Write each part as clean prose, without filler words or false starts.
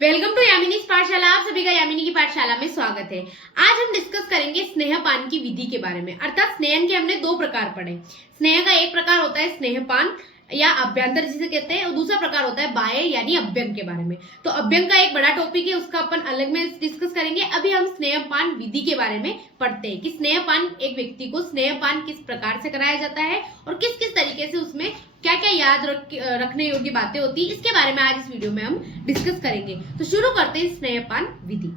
Welcome to यामिनीज पाठशाला। आप सभी का यामिनी की पाठशाला में स्वागत है। आज हम डिस्कस करेंगे स्नेहपान की विधि के बारे में। अर्थात स्नेहन के हमने दो प्रकार पढ़े। स्नेह का एक प्रकार होता है स्नेहपान या अभ्यंतर जिसे कहते हैं, और दूसरा प्रकार होता है बाह्य यानी अभ्यंग के बारे में। तो अभ्यंग का एक बड़ा टॉपिक है, उसका अपन अलग में डिस्कस करेंगे। अभी हम स्नेहपान विधि के बारे में पढ़ते हैं कि स्नेहपान एक व्यक्ति को स्नेहपान किस प्रकार से कराया जाता है और किस किस तरीके से उसमें क्या क्या याद रखने योग्य बातें होती है, इसके बारे में आज इस वीडियो में हम डिस्कस करेंगे। तो शुरू करते हैं स्नेहपान विधि।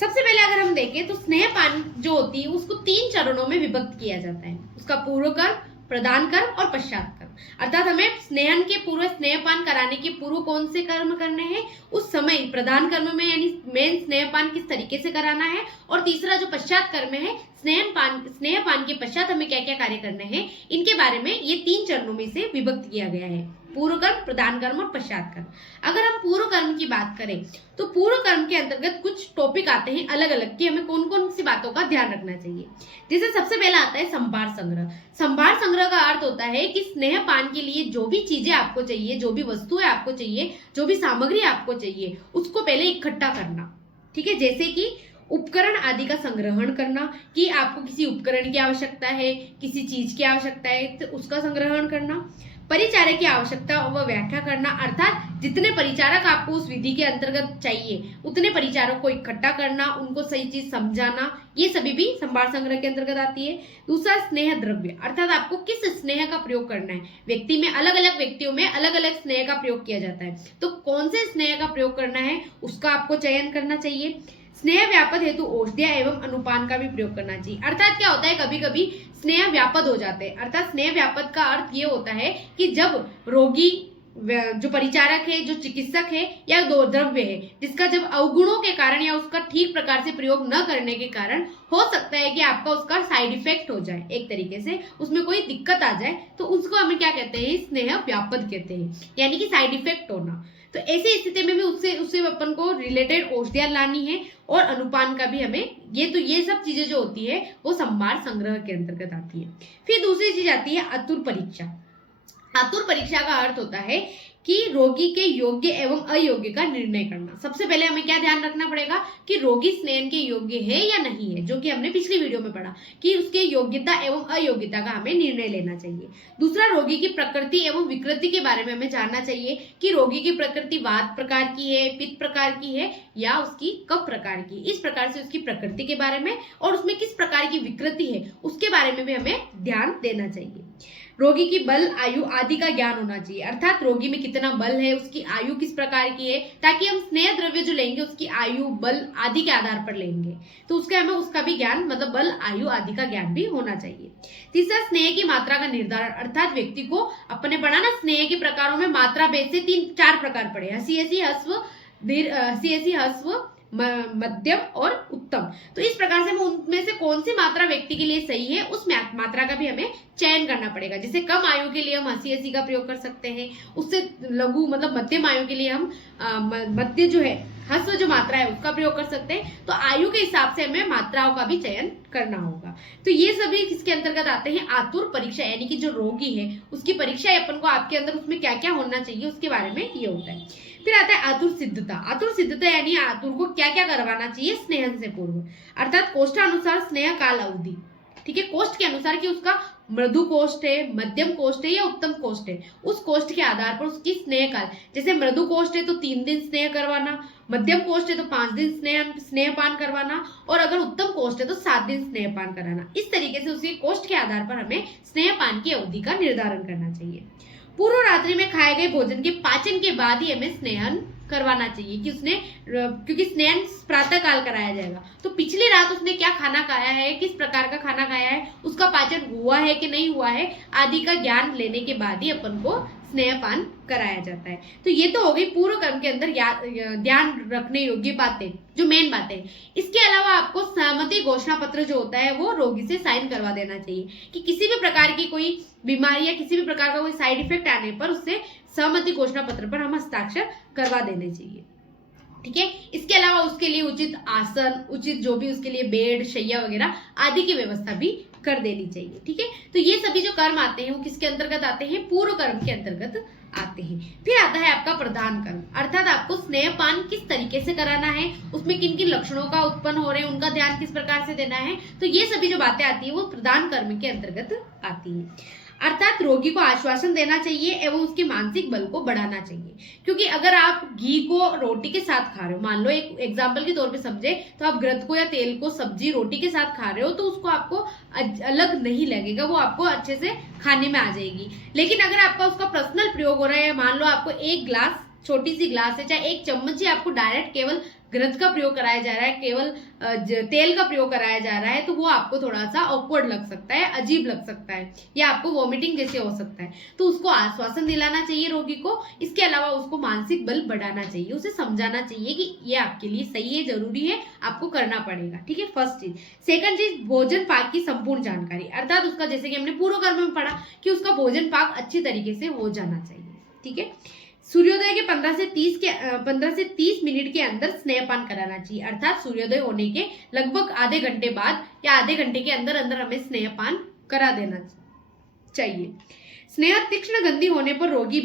सबसे पहले अगर हम देखें तो स्नेहपान जो होती है उसको 3 चरणों में विभक्त किया जाता है। उसका पूर्व कर्म, प्रदान कर्म और पश्चात कर्म। अर्थात हमें स्नेहन के पूर्व स्नेहपान कराने के पूर्व कौन से कर्म करने हैं, उस समय प्रदान कर्म में यानी मेन स्नेहपान किस तरीके से कराना है, और तीसरा जो पश्चात कर्म है स्नेहपान के पश्चात हमें क्या क्या कार्य करने हैं, इनके बारे में ये 3 चरणों में से विभक्त किया गया है। पूर्व कर्म, प्रदान कर्म और पश्चात कर्म। अगर हम पूर्व कर्म की बात करें तो पूर्व कर्म के अंतर्गत कुछ टॉपिक आते हैं अलग अलग कि हमें कौन कौन सी बातों का ध्यान रखना चाहिए। जैसे सबसे पहला आता है संभार संग्रह। संभार संग्रह का अर्थ होता है कि स्नेहपान के लिए जो भी चीजें आपको चाहिए, जो भी वस्तुएं आपको चाहिए, जो भी सामग्री आपको चाहिए, उसको पहले इकट्ठा करना। ठीक है, जैसे कि उपकरण आदि का संग्रहण करना, कि आपको किसी उपकरण की आवश्यकता है, किसी चीज की आवश्यकता है तो उसका संग्रहण करना। परिचारक की आवश्यकता व व्याख्या करना, अर्थात जितने परिचारक आपको उस विधि के अंतर्गत चाहिए उतने परिचारक को इकट्ठा करना, उनको सही चीज समझाना, ये सभी भी संभार संग्रह के अंतर्गत आती है। दूसरा स्नेह द्रव्य, अर्थात आपको किस स्नेह का प्रयोग करना है। व्यक्ति में अलग अलग व्यक्तियों में अलग अलग स्नेह का प्रयोग किया जाता है, तो कौन से स्नेह का प्रयोग करना है उसका आपको चयन करना चाहिए। स्नेह व्यापद हेतु औषधियां एवं अनुपान का भी प्रयोग करना चाहिए। अर्थात क्या होता है, कभी कभी स्नेह व्यापद हो जाते हैं। अर्थात स्नेह व्यापद का अर्थ ये होता है कि जब रोगी, जो परिचारक है, जो चिकित्सक है या दो द्रव्य है, जिसका जब अवगुणों के कारण या उसका ठीक प्रकार से प्रयोग न करने के कारण हो सकता है कि आपका उसका साइड इफेक्ट हो जाए, एक तरीके से उसमें कोई दिक्कत आ जाए, तो उसको हमें क्या कहते हैं, स्नेह व्यापद कहते हैं, यानी कि साइड इफेक्ट होना। तो ऐसी स्थिति में भी उससे अपन को रिलेटेड औषधियां लानी है, और अनुपान का भी हमें ये सब चीजें जो होती है वो संभार संग्रह के अंतर्गत आती है। फिर दूसरी चीज आती है आतुर परीक्षा। आतुर परीक्षा का अर्थ होता है कि रोगी के योग्य एवं अयोग्य का निर्णय करना। सबसे पहले हमें क्या ध्यान रखना पड़ेगा कि रोगी स्नेहन के योग्य है या नहीं है, जो कि हमने पिछली वीडियो में पढ़ा कि उसके योग्यता एवं अयोग्यता का हमें निर्णय लेना चाहिए। दूसरा, रोगी की प्रकृति एवं विकृति के बारे में हमें जानना चाहिए कि रोगी की प्रकृति वात प्रकार की है, पित्त प्रकार की है या उसकी कफ प्रकार की। इस प्रकार से उसकी प्रकृति के बारे में और उसमें किस प्रकार की विकृति है उसके बारे में भी हमें ध्यान देना चाहिए। रोगी की बल, आयु आदि का ज्ञान होना चाहिए। अर्थात रोगी में कितना बल है, उसकी आयु किस प्रकार की है, ताकि हम स्नेह द्रव्य जो लेंगे उसकी आयु, बल आदि के आधार पर लेंगे, तो उसके हमें उसका भी ज्ञान, मतलब बल, आयु आदि का ज्ञान भी होना चाहिए। तीसरा, स्नेह की मात्रा का निर्धारण। अर्थात व्यक्ति को अपने पढ़ा ना स्नेह के प्रकारों में मात्रा भेद से 3-4 प्रकार पड़े, हसी हसी, हस्व, मध्यम और उत्तम। तो इस प्रकार से हम उनमें से कौन सी मात्रा व्यक्ति के लिए सही है उस मात्रा का भी हमें चयन करना पड़ेगा। जैसे कम आयु के लिए हम हसी हसी का प्रयोग कर सकते हैं, उससे लघु मतलब मध्यम आयु के लिए हम मध्य जो है हस्व जो मात्रा है उसका प्रयोग कर सकते हैं। तो आयु के हिसाब से हमें मात्राओं का भी चयन करना होगा। तो ये सभी किसके अंतर्गत आते हैं, आतुर परीक्षा, यानी कि जो रोगी है उसकी परीक्षा अपन को आपके अंदर उसमें क्या क्या होना चाहिए उसके बारे में ये होता है। फिर आता है आतुर सिद्धता। आतुर सिद्धता यानी आतुर को क्या क्या करवाना चाहिए स्नेहन से पूर्व। अर्थात कोष्ठानुसार स्नेह काल अवधि, ठीक है, कोष्ठ के अनुसार कि उसका मृदु कोष्ठ है, मध्यम कोष्ठ है या उत्तम कोष्ठ है, उस कोष्ठ के आधार पर उसकी स्नेह काल, जैसे मृदु कोष्ठ है तो 3 दिन स्नेह करवाना, मध्यम कोष्ठ है तो 5 दिन स्नेहपान करवाना, और अगर उत्तम कोष्ठ है तो 7 दिन स्नेहपान कराना। इस तरीके से उसके कोष्ठ के आधार पर हमें स्नेहपान की अवधि का निर्धारण करना चाहिए। पूर्व रात्रि में खाए गए भोजन के पाचन के बाद ही हमें स्नेहन करवाना चाहिए, कि उसने, क्योंकि स्नेहन प्रातः काल कराया जाएगा, तो पिछली रात उसने क्या खाना खाया है, किस प्रकार का खाना खाया है, उसका पाचन हुआ है कि नहीं हुआ है आदि का ज्ञान लेने के बाद ही अपन को स्नेहपान कराया जाता है। तो ये तो हो गई पूर्व कर्म के अंदर ध्यान रखने योग्य बातें, जो मेन बातें। इसके अलावा आपको सहमति घोषणा पत्र जो होता है वो रोगी से साइन करवा देना चाहिए, कि किसी भी प्रकार की कोई बीमारी या किसी भी प्रकार का कोई साइड इफेक्ट आने पर उससे सहमति घोषणा पत्र पर हम हस्ताक्षर करवा देने चाहिए। ठीक है, इसके अलावा उसके लिए उचित आसन, उचित जो भी उसके लिए बेड, शैया वगैरह आदि की व्यवस्था भी कर देनी चाहिए। ठीक है, तो ये सभी जो कर्म आते हैं वो किसके अंतर्गत आते हैं? पूर्व कर्म के अंतर्गत आते हैं। फिर आता है आपका प्रधान कर्म, अर्थात आपको स्नेहपान किस तरीके से कराना है, उसमें किन किन लक्षणों का उत्पन्न हो रहे हैं, उनका ध्यान किस प्रकार से देना है, तो ये सभी जो बातें आती है वो प्रधान कर्म के अंतर्गत आती है। अर्थात रोगी को आश्वासन देना चाहिए एवं उसके मानसिक बल को बढ़ाना चाहिए, क्योंकि अगर आप घी को रोटी के साथ खा रहे हो, मान लो एक एग्जाम्पल के तौर पे समझे तो आप घृत को या तेल को सब्जी रोटी के साथ खा रहे हो, तो उसको आपको अलग नहीं लगेगा, वो आपको अच्छे से खाने में आ जाएगी। लेकिन अगर आपका उसका पर्सनल प्रयोग हो रहा है, मान लो आपको एक ग्लास, छोटी सी ग्लास है, चाहे एक चम्मच ही आपको डायरेक्ट केवल घृत का प्रयोग कराया जा रहा है, केवल तेल का प्रयोग कराया जा रहा है, तो वो आपको थोड़ा सा ऑकवर्ड लग सकता है, अजीब लग सकता है, या आपको वॉमिटिंग जैसे हो सकता है। तो उसको आश्वासन दिलाना चाहिए रोगी को। इसके अलावा उसको मानसिक बल बढ़ाना चाहिए, उसे समझाना चाहिए कि ये आपके लिए सही है, जरूरी है, आपको करना पड़ेगा। ठीक है, फर्स्ट चीज। सेकंड चीज, भोजन पाक की संपूर्ण जानकारी, अर्थात उसका, जैसे कि हमने पूर्व कर्म में पढ़ा कि उसका भोजन पाक अच्छी तरीके से हो जाना चाहिए। ठीक है, सूर्योदय के 15 से 30 मिनट के अंदर स्नेहपान कराना चाहिए, अर्थात सूर्योदय होने के लगभग आधे घंटे बाद या आधे घंटे के अंदर अंदर हमें स्नेहपान करा देना चाहिए। स्नेह तीक्ष्ण गंधी होने पर रोगी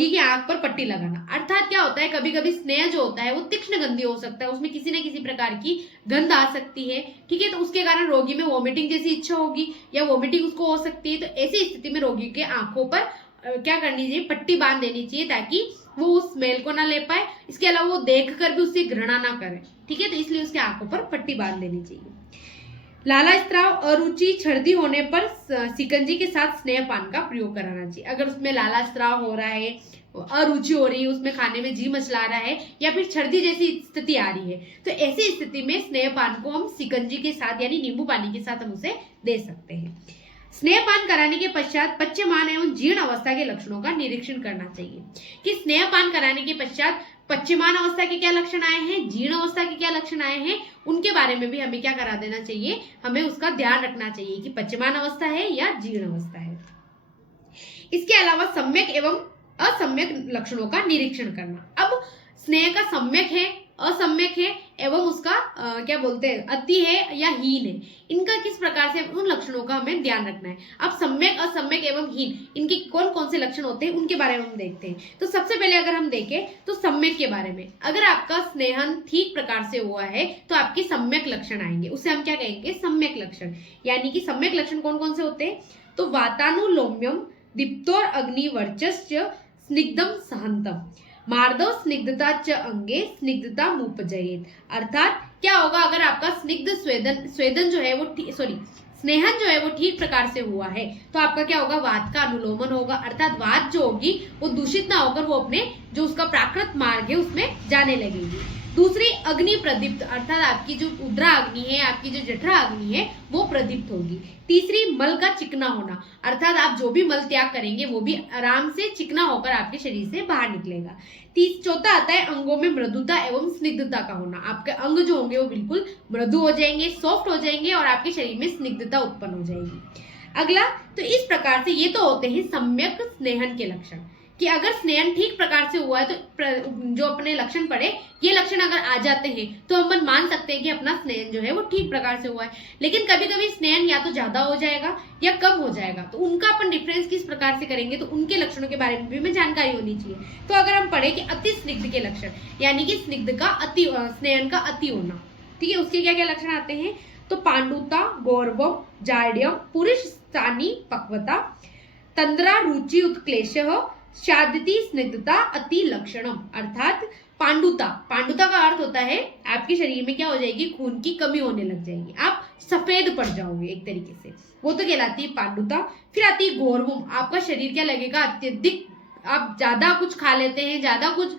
की आंख पर पट्टी लगाना, अर्थात क्या होता है, कभी कभी स्नेह जो होता है वो तीक्ष्ण गंधी हो सकता है, उसमें किसी न किसी प्रकार की गंध आ सकती है। ठीक है, तो उसके कारण रोगी में वॉमिटिंग जैसी इच्छा होगी या वॉमिटिंग उसको हो सकती है। तो ऐसी स्थिति में रोगी के आंखों पर क्या करनी चाहिए? पट्टी बांध देनी चाहिए, ताकि वो उस स्मेल को ना ले पाए। इसके अलावा वो देखकर भी उससे घृणा ना करे। ठीक है, तो इसलिए उसके आंखों पर पट्टी बांध देनी चाहिए। लाला स्त्राव, अरुचि, छर्दी होने पर सिकंजी के साथ स्नेहपान का प्रयोग कराना चाहिए। अगर उसमें लाला स्त्राव हो रहा है, अरुचि हो रही है, उसमें खाने में जी मचला रहा है, या फिर छर्दी जैसी स्थिति आ रही है, तो ऐसी स्थिति में स्नेहपान को हम सिकंजी के साथ यानी नींबू पानी के साथ हम उसे दे सकते हैं। स्नेहपान कराने के पश्चात पच्यमान एवं जीर्ण अवस्था के लक्षणों का निरीक्षण करना चाहिए, कि स्नेहपान कराने के पश्चात पच्यमान अवस्था के क्या लक्षण आए हैं, जीर्ण अवस्था के क्या लक्षण आए हैं, उनके बारे में भी हमें क्या करा देना चाहिए, हमें उसका ध्यान रखना चाहिए कि पच्यमान अवस्था है या जीर्ण अवस्था है। इसके अलावा सम्यक एवं असम्यक लक्षणों का निरीक्षण करना। अब स्नेह का सम्यक है, असम्यक है एवं उसका क्या बोलते हैं, अति है या हीन है, इनका किस प्रकार से उन लक्षणों का हमें ध्यान रखना है। अब सम्यक, असम्यक एवं हीन, इनके कौन कौन से लक्षण होते हैं उनके बारे में हम देखते हैं। तो सबसे पहले अगर हम देखें तो सम्यक के बारे में, अगर आपका स्नेहन ठीक प्रकार से हुआ है तो आपके सम्यक लक्षण आएंगे, उसे हम क्या कहेंगे? सम्यक लक्षण। यानी कि सम्यक लक्षण कौन कौन से होते हैं? तो वातानुलोम्यम, दीप्तोर अग्नि वर्चस्व, स्निग्धम सहंतम, मार्दव स्निग्धता च अंगे स्निग्धता मुपजयेत। अर्थात क्या होगा, अगर आपका स्निग्ध स्वेदन जो है वो स्नेहन जो है वो ठीक प्रकार से हुआ है, तो आपका क्या होगा? वात का अनुलोमन होगा, अर्थात वात जो होगी वो दूषित ना होकर वो अपने जो उसका प्राकृत मार्ग है उसमें जाने लगेगी। दूसरी, अग्नि प्रदीप्त, अर्थात आपकी जो उद्रा अग्नि है, आपकी जो जठरा अग्नि है वो प्रदीप्त होगी। तीसरी, मल का चिकना होना, अर्थात आप जो भी मल त्याग करेंगे वो भी आराम से चिकना होकर आपके शरीर से बाहर निकलेगा। चौथा आता है अंगों में मृदुता एवं स्निग्धता का होना, आपके अंग जो होंगे वो बिल्कुल मृदु हो जाएंगे, सॉफ्ट हो जाएंगे और आपके शरीर में स्निग्धता उत्पन्न हो जाएगी। अगला, तो इस प्रकार से ये तो होते हैं सम्यक स्नेहन के लक्षण, कि अगर स्नेहन ठीक प्रकार से हुआ है तो जो अपने लक्षण पड़े, ये लक्षण अगर आ जाते हैं तो हम मान सकते हैं कि अपना स्नेहन जो है वो ठीक प्रकार से हुआ है। लेकिन कभी कभी स्नेहन या तो ज्यादा हो जाएगा या कम हो जाएगा, तो उनका अपन डिफरेंस किस प्रकार से करेंगे, तो उनके लक्षणों के बारे में भी हमें जानकारी होनी चाहिए। तो अगर हम पढ़े कि अति स्निग्ध के लक्षण, यानी कि स्निग्ध का स्नेहन का अति होना, ठीक है, उसके क्या क्या लक्षण आते हैं? तो पांडुता, गौरवम, जाड्यम, पुरुष स्थानी पक्वता, तंद्रा रुचि उत्क्लेश, शादती स्निग्धता, अति लक्षणम। अर्थात पांडुता का अर्थ होता है आपके शरीर में क्या हो जाएगी? खून की कमी होने लग जाएगी, आप सफेद पड़ जाओगे एक तरीके से, वो तो कहलाती है पांडुता। फिर आती है गौरवम, आपका शरीर क्या लगेगा? अत्यधिक, आप ज्यादा कुछ खा लेते हैं, ज्यादा कुछ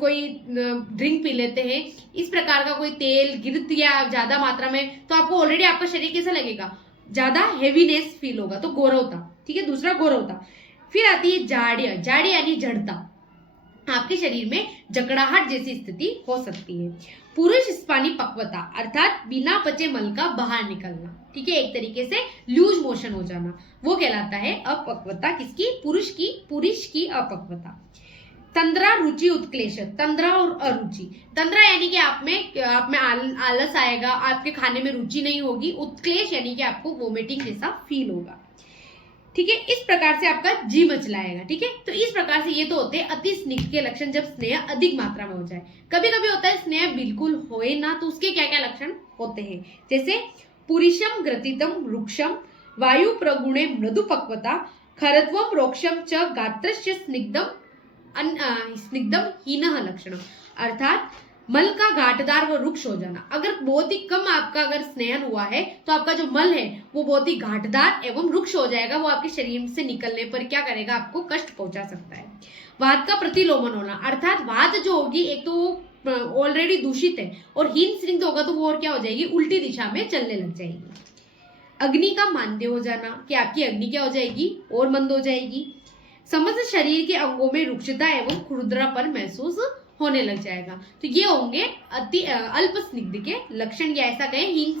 कोई ड्रिंक पी लेते हैं, इस प्रकार का कोई तेल गिरत या ज्यादा मात्रा में, तो आपको ऑलरेडी आपका शरीर कैसा लगेगा? ज्यादा हेवीनेस फील होगा, तो गौरवता। ठीक है, दूसरा गौरवता। फिर आती है जाड्य यानी जड़ता, आपके शरीर में जकड़ाहट जैसी स्थिति हो सकती है। पुरुष स्पानी पक्वता, अर्थात बिना पचे मल का बाहर निकलना, ठीक है, एक तरीके से लूज मोशन हो जाना, वो कहलाता है अपक्वता। किसकी? पुरुष की अपक्वता। तंद्रा रुचि उत्क्लेश, तंद्रा और अरुचि। तंद्रा यानी कि आप में आलस आएगा, आपके खाने में रुचि नहीं होगी। उत्क्लेश यानी कि आपको वोमिटिंग जैसा फील होगा। ठीक है, इस प्रकार से आपका जी मचलाएगा। ठीक है, तो इस प्रकार से ये तो होते हैं अति स्निग्ध के लक्षण, जब स्नेह अधिक मात्रा में हो जाए। कभी कभी होता है स्नेह बिल्कुल होए ना, तो उसके क्या क्या लक्षण होते हैं, जैसे पुरुषम ग्रथितम वृक्षम वायु प्रगुणे मृदु पक्वता खरत्वम रोक्षम च गात्रस्य स्निग्धम स्निग्धम हीनः लक्षण, अर्थात मल का घाटदार व रुक्ष हो जाना। अगर बहुत ही कम आपका अगर स्नेहन हुआ है तो आपका जो मल है वो बहुत ही घाटदार एवं रुक्ष हो जाएगा। वो आपके शरीर से निकलने पर क्या करेगा, आपको कष्ट पहुंचा सकता है। वात का प्रतिलोमन होना, अर्थात वात जो होगी एक तो वो ऑलरेडी दूषित है, और हीन स्निग्ध होगा तो वो और क्या हो जाएगी, उल्टी दिशा में चलने लग जाएगी। अग्नि का मांद्य हो जाना, कि आपकी अग्नि क्या हो जाएगी, और मंद हो जाएगी। समस्त शरीर के अंगों में रुक्षता एवं खुरदरापन महसूस होने लग जाएगा। तो ये होंगे अति अल्प स्निग्ध के लक्षण, या ऐसा कहें हीन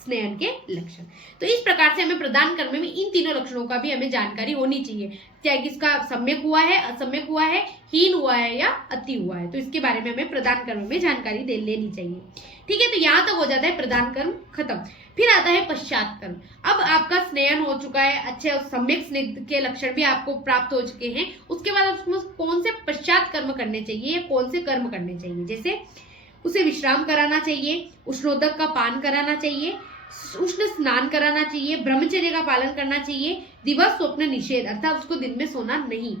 स्नेहन के लक्षण। तो इस प्रकार से हमें प्रदान कर्म में इन तीनों लक्षणों का भी हमें जानकारी होनी चाहिए, चाहे किसका सम्यक हुआ है, असम्यक हुआ है, हीन हुआ है या अति हुआ है। तो इसके बारे में हमें प्रदान कर्म में जानकारी दे लेनी चाहिए। ठीक है, तो यहाँ तक हो जाता है प्रदान कर्म खत्म। फिर आता है पश्चात कर्म। अब आपका स्नेहन हो चुका है, अच्छे सम्यक स्निग्ध के लक्षण भी आपको प्राप्त हो चुके हैं, उसके बाद उसमें कौन से पश्चात कर्म करने चाहिए या कौन से कर्म करने चाहिए, जैसे उसे विश्राम कराना चाहिए, उष्णोदक का पान कराना चाहिए, उष्ण स्नान कराना चाहिए, ब्रह्मचर्य का पालन करना चाहिए, दिवस स्वप्न निषेध, अर्थात उसको दिन में सोना नहीं,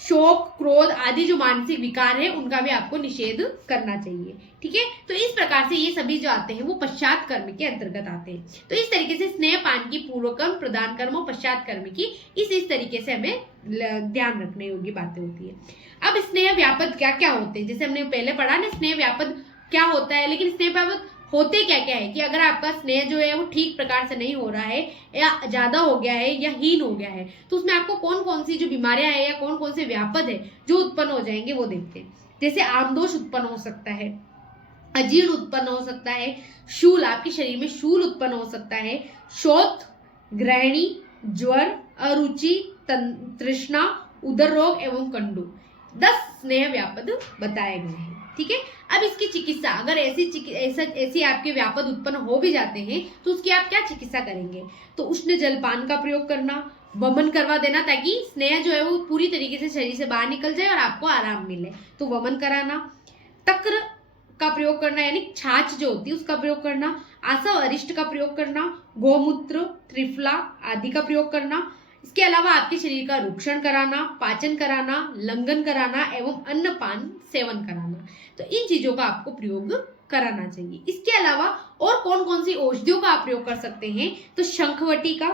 शोक क्रोध आदि जो मानसिक विकार है उनका भी आपको निषेध करना चाहिए। ठीक है, तो इस प्रकार से ये सभी जो आते हैं वो पश्चात कर्म के अंतर्गत आते हैं। तो इस तरीके से स्नेह पान की पूर्व कर्म, प्रदान कर्म और पश्चात कर्म की इस तरीके से हमें ध्यान रखने योग्य बातें होती है। अब स्नेह व्यापद क्या क्या होते हैं, जैसे हमने पहले पढ़ा ना स्नेह व्यापद क्या होता है, लेकिन स्नेह व्यापद होते क्या क्या है, कि अगर आपका स्नेह जो है वो ठीक प्रकार से नहीं हो रहा है या ज्यादा हो गया है या हीन हो गया है, तो उसमें आपको कौन कौन सी जो बीमारियां है या कौन कौन से व्यापद है जो उत्पन्न हो जाएंगे वो देखते हैं। जैसे आमदोष उत्पन्न हो सकता है, अजीर्ण उत्पन्न हो सकता है, शूल आपके शरीर में शूल उत्पन्न हो सकता है, शोथ, ग्रहणी, ज्वर, अरुचि, तृष्णा, उदर रोग एवं कंडू 10 स्नेह व्यापद बताए गए हैं। ठीक है, अब इसकी चिकित्सा, अगर ऐसी आपके व्यापद उत्पन्न हो भी जाते हैं तो उसकी आप क्या चिकित्सा करेंगे, तो उष्ण जलपान का प्रयोग करना, वमन करवा देना ताकि स्नेह जो है वो पूरी तरीके से शरीर से बाहर निकल जाए और आपको आराम मिले, तो वमन कराना, तक्र का प्रयोग करना यानी छाछ जो होती है उसका प्रयोग करना, आसव अरिष्ट का प्रयोग करना, गोमूत्र, त्रिफला आदि का प्रयोग करना। इसके अलावा आपके शरीर का रुक्षण कराना, पाचन कराना, लंघन कराना एवं अन्नपान सेवन कराना, तो इन चीजों का आपको प्रयोग कराना चाहिए। इसके अलावा और कौन कौन सी औषधियों का आप प्रयोग कर सकते हैं, तो शंखवटी का,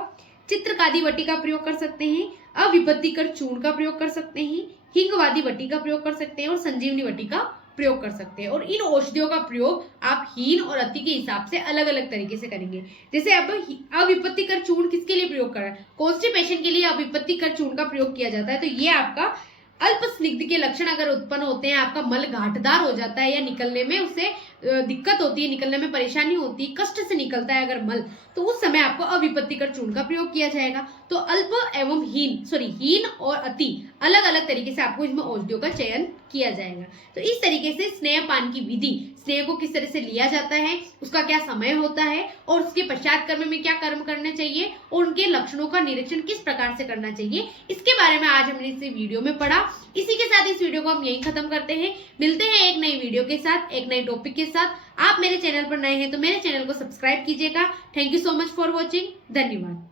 चित्रकादि वटी का प्रयोग कर सकते हैं, अविपत्तिकर चूर्ण का प्रयोग कर सकते हैं, हिंगवादी वटी का प्रयोग कर सकते हैं और संजीवनी वटी का प्रयोग कर सकते हैं। और इन औषधियों का प्रयोग आप हीन और अति के हिसाब से अलग अलग तरीके से करेंगे। जैसे अब अविपत्तिकर चूर्ण किसके लिए प्रयोग कर रहा है, कॉन्स्टिपेशन के लिए अविपत्तिकर चूर्ण का प्रयोग किया जाता है। तो ये आपका अल्प स्निग्ध के लक्षण अगर उत्पन्न होते हैं, आपका मल घाटदार हो जाता है या निकलने में उससे दिक्कत होती है, निकलने में परेशानी होती है, कष्ट से निकलता है अगर मल, तो उस समय आपको अविपत्तिकर चूर्ण का प्रयोग किया जाएगा। तो अल्प एवं हीन और अति अलग अलग तरीके से आपको इसमें औषधियों का चयन किया जाएगा। तो इस तरीके से स्नेह पान की विधि, स्नेह को किस तरह से लिया जाता है, उसका क्या समय होता है और उसके पश्चात कर्म में क्या कर्म करने चाहिए और उनके लक्षणों का निरीक्षण किस प्रकार से करना चाहिए, इसके बारे में आज हमने इस वीडियो में पढ़ा। इसी के साथ इस वीडियो को हम यहीं खत्म करते हैं। मिलते हैं एक नई वीडियो के साथ, एक नए टॉपिक के साथ। आप मेरे चैनल पर नए हैं तो मेरे चैनल को सब्सक्राइब कीजिएगा। Thank you so much for watching. धन्यवाद।